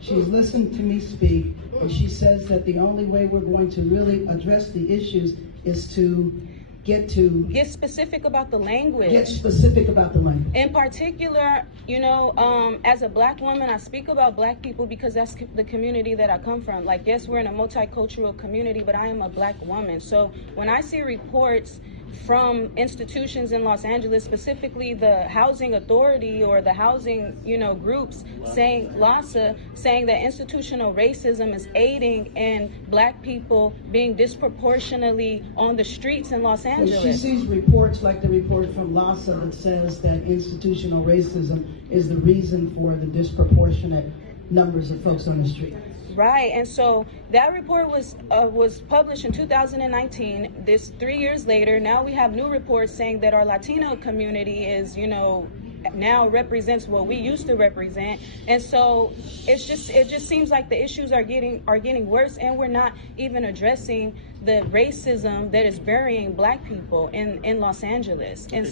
She's listened to me speak, and she says that the only way we're going to really address the issues is to get specific about the language. Get specific about the language. In particular, as a black woman, I speak about black people because that's the community that I come from. Like, yes, we're in a multicultural community, but I am a black woman. So when I see reports from institutions in Los Angeles, specifically the housing authority or the housing, groups saying that institutional racism is aiding in black people being disproportionately on the streets in Los Angeles. She sees reports like the report from LASA that says that institutional racism is the reason for the disproportionate numbers of folks on the street. Right, and so that report was published in 2019. This 3 years later, now we have new reports saying that our Latino community is, now represents what we used to represent, and so it just seems like the issues are getting worse, and we're not even addressing the racism that is burying black people in Los Angeles. And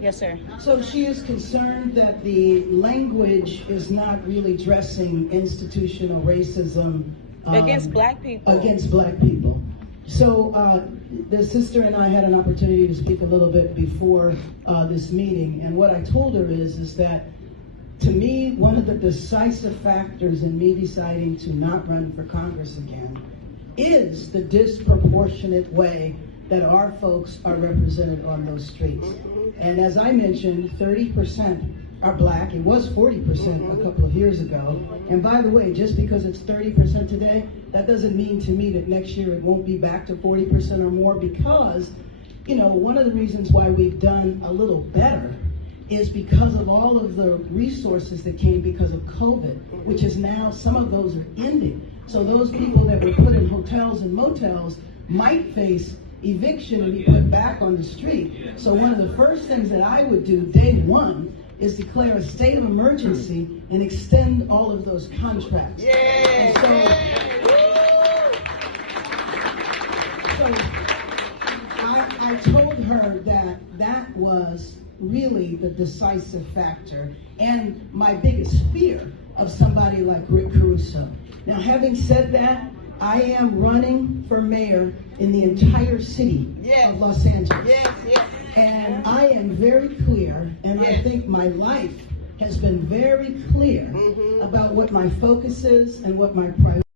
yes, sir. So she is concerned that the language is not really addressing institutional racism against black people. Against black people. So the sister and I had an opportunity to speak a little bit before this meeting, and what I told her is that, to me, one of the decisive factors in me deciding to not run for Congress again is the disproportionate way that our folks are represented on those streets. And as I mentioned, 30% are black. It was 40% a couple of years ago. And by the way, just because it's 30% today, that doesn't mean to me that next year it won't be back to 40% or more, because, one of the reasons why we've done a little better is because of all of the resources that came because of COVID, which is now, some of those are ending. So those people that were put in hotels and motels might face eviction and be put back on the street. So one of the first things that I would do day one is declare a state of emergency and extend all of those contracts. Yeah. So I told her that was really the decisive factor and my biggest fear of somebody like Rick Caruso. Now, having said that, I am running for mayor in the entire city of Los Angeles. Yes. And I am very clear, and I think my life has been very clear about what my focus is and what my priority